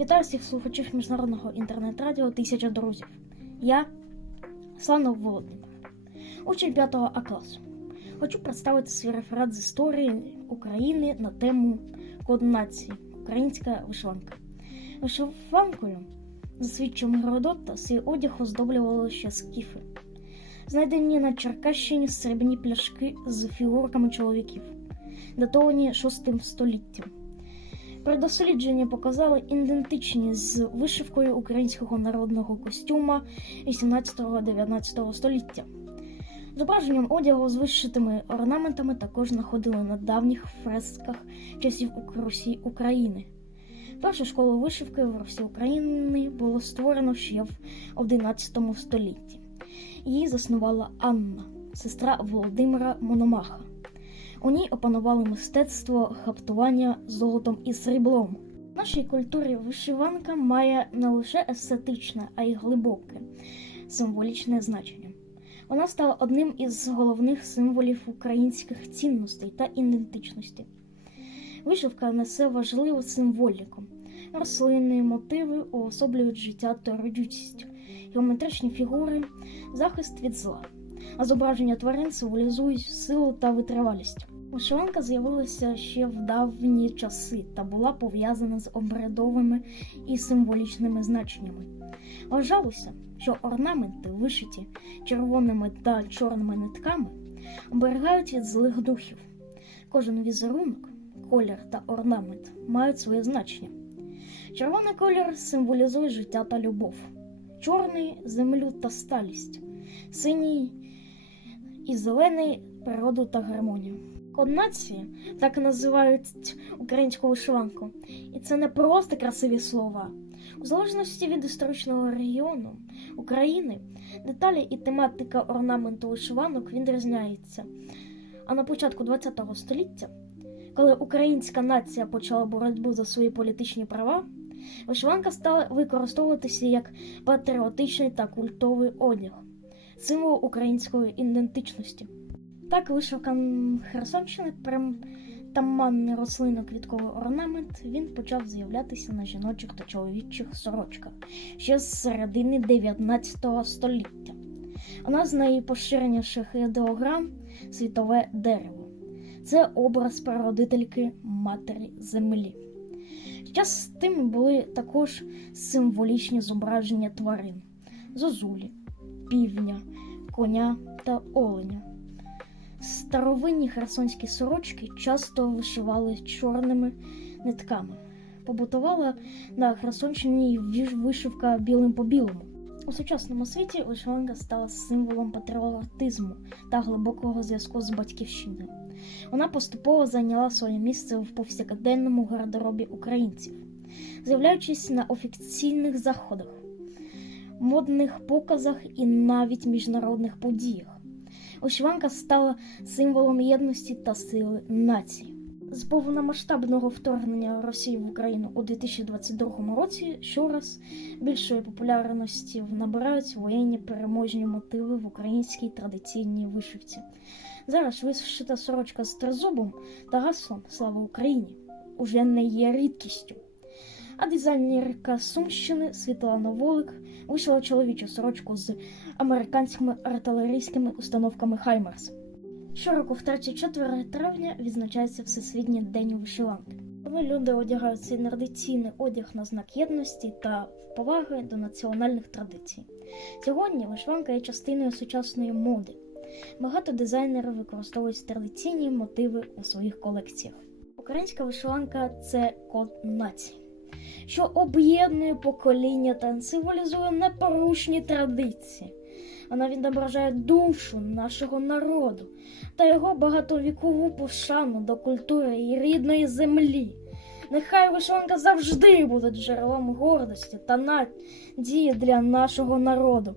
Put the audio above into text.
Вітаю всіх слухачів міжнародного інтернет-радіо Тисяча друзів. Я Санов Володимир, учень 5 А класу. Хочу представити свій реферат з історії України на тему Код нації Українська вишиванка. Вишиванкою, за свідченням Геродота, свій одяг оздоблювали ще скіфи. Знайдені на Черкащині срібні пляшки з фігурками чоловіків, датовані 6 століттям. При дослідженні показали ідентичність з вишивкою українського народного костюма 18-19 століття. Зображенням одягу з вишитими орнаментами також знаходили на давніх фресках часів Русі України. Першу школу вишивки в Русі України було створено ще в 11 столітті. Її заснувала Анна, сестра Володимира Мономаха. У ній опанували мистецтво хаптування золотом і сріблом. В нашій культурі вишиванка має не лише естетичне, а й глибоке символічне значення. Вона стала одним із головних символів українських цінностей та ідентичності. Вишивка несе важливу символіку. Рослинні мотиви уособлюють життя та родючість, геометричні фігури, захист від зла, а зображення тварин символізують силу та витривалість. Вишиванка з'явилася ще в давні часи та була пов'язана з обрядовими і символічними значеннями. Вважалося, що орнаменти, вишиті червоними та чорними нитками, оберігають від злих духів. Кожен візерунок, колір та орнамент мають своє значення. Червоний колір символізує життя та любов, чорний землю та сталість, синій і зелений природу та гармонію. Код нації так називають українську вишиванку, і це не просто красиві слова. У залежності від історичного регіону України деталі і тематика орнаменту вишиванок відрізняється. А на початку ХХ століття, коли українська нація почала боротьбу за свої політичні права, вишиванка стала використовуватися як патріотичний та культовий одяг, символ української ідентичності. Так, вишивка Херсонщини таманний рослинно-квітковий орнамент він почав з'являтися на жіночих та чоловічих сорочках ще з середини 19 століття. Одна з найпоширеніших ідеограм світове дерево. Це образ прародительки Матері Землі. Час тим були також символічні зображення тварин: зозулі, півня, коня та оленя. Старовинні херсонські сорочки часто вишивали чорними нитками. Побутувала на Херсонщині вишивка білим по білому. У сучасному світі вишиванка стала символом патріотизму та глибокого зв'язку з батьківщиною. Вона поступово зайняла своє місце в повсякденному гардеробі українців, з'являючись на офіційних заходах, модних показах і навіть міжнародних подіях. Вишиванка стала символом єдності та сили нації. З повномасштабного вторгнення Росії в Україну у 2022 році щораз більшої популярності набирають воєнні переможні мотиви в українській традиційній вишивці. Зараз вишита сорочка з тризубом та гаслом Слава Україні уже не є рідкістю. А дизайнерка Сумщини Світлана Волик вишила чоловічу сорочку з американськими артилерійськими установками Хаймерс. Щороку, в 34 травня, відзначається Всесвітній день вишиванки. Коли люди одягають цей традиційний одяг на знак єдності та поваги до національних традицій. Сьогодні вишиванка є частиною сучасної моди. Багато дизайнерів використовують традиційні мотиви у своїх колекціях. Українська вишиванка це код нації, що об'єднує покоління та символізує непорушні традиції. Вона відображає душу нашого народу та його багатовікову пошану до культури і рідної землі. Нехай вишиванка завжди буде джерелом гордості та надії для нашого народу.